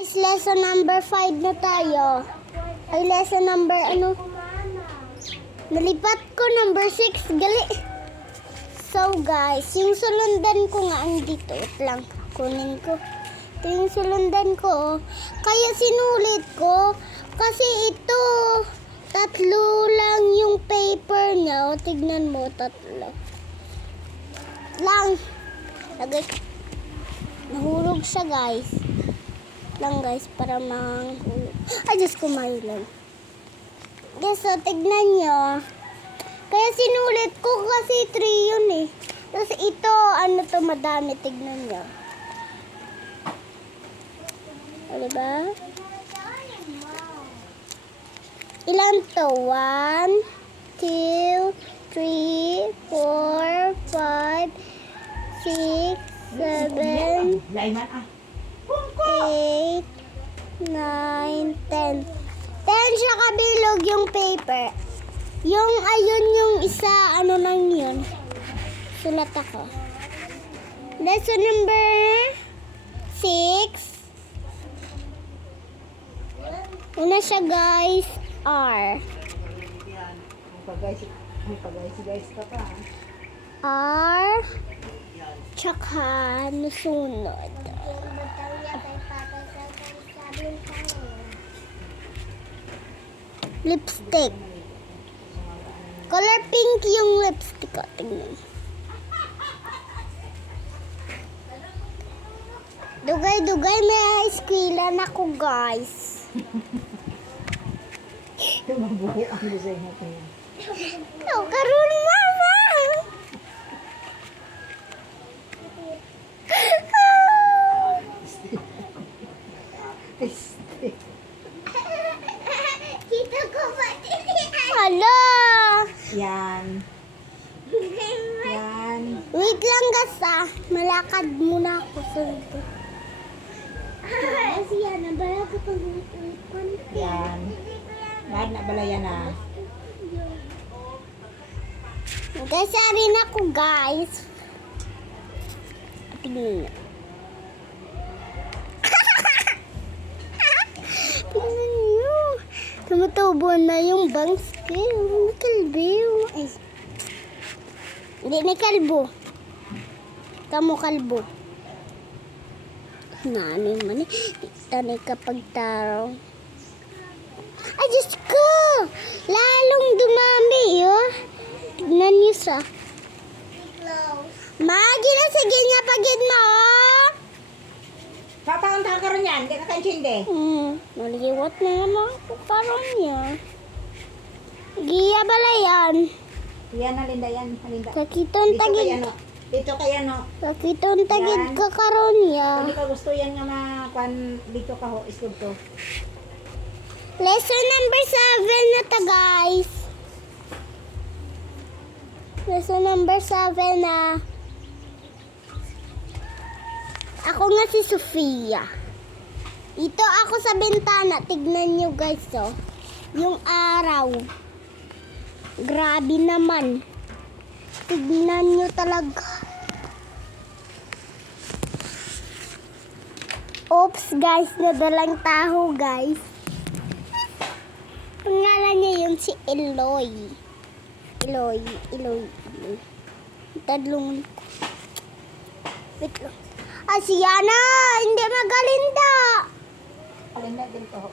Guys, lesson number 5 na tayo. Ay, lesson number ano? Nalipat ko number 6. Gali. So guys, yung sulundan ko nga andito. Wait lang, kunin ko. Ito yung sulundan ko. Kaya sinulit ko. Kasi ito, tatlo lang yung paper niya. O, tignan mo, tatlo. Lang. Lagay. Nahulog siya guys. Lang guys, para manghulog. Ay, Diyos ko, mahilan. Guys, so, tignan nyo. Kaya sinulit ko kasi 3 yun eh. Tapos ito, ano to, madami. Tignan nyo. O, diba? Ilan to? 1, 2, 3, 4, 5, 6, 7, 8, 9, 10. 10 siya kabilog yung paper. Yung ayun yung isa, ano lang yun. Sulat ako. Lesson number 6. Una siya guys, R. Guys ka pa. R. Tsaka nasunod. Lipstick. Color pink yung lipstick ko. Tingnan. Dugay-dugay may iskwilan ako guys. Mabuho ang design natin. No, karoon mama. Kita ko ba? Hala. Yan. Yan. Wait lang gas ah. Malakad muna ako sa ito. Kasi yan, nabala ka pag konti. Yan. Lahat na bala yan ah. Kasi rin ako guys. Tingnan nyo. Tingnan nyo. Tumutubo na yung bangs ko. May kalbo. Ay. Hindi, may kalbo. Kamu kalbo. Nani man eh. Tanay kapag taro. Ay, Diyos ko! Lalong dumami, oh. Tignan niyo sa. Magi na sige niya pagid mo, oh. Tataon-taon ka rin yan. Hindi ka kaintindi. Maliwat na naman ako karon niya. Giya bala yan. Yan na, Linda. Yan. Linda. Kakiton Dito kaya tagid. no. Dito kaya no. Kakiton tagid Yan. ka karon niya. Kung di ka gusto yan nga makuan dito ka ho. Iskod to. Lesson number 7 na ta, guys. Lesson number 7 na. Ako nga si Sofia. Ito ako sa bintana. Tignan nyo guys, oh. Yung araw. Grabe naman. Tignan nyo talaga. Oops, guys. Nadalang taho, guys. Pangalan niya yung si Eloy. Eloy. Tadlong ko. Wait lang. Ah, si Yana! Hindi magalinda! Linda, dito ho.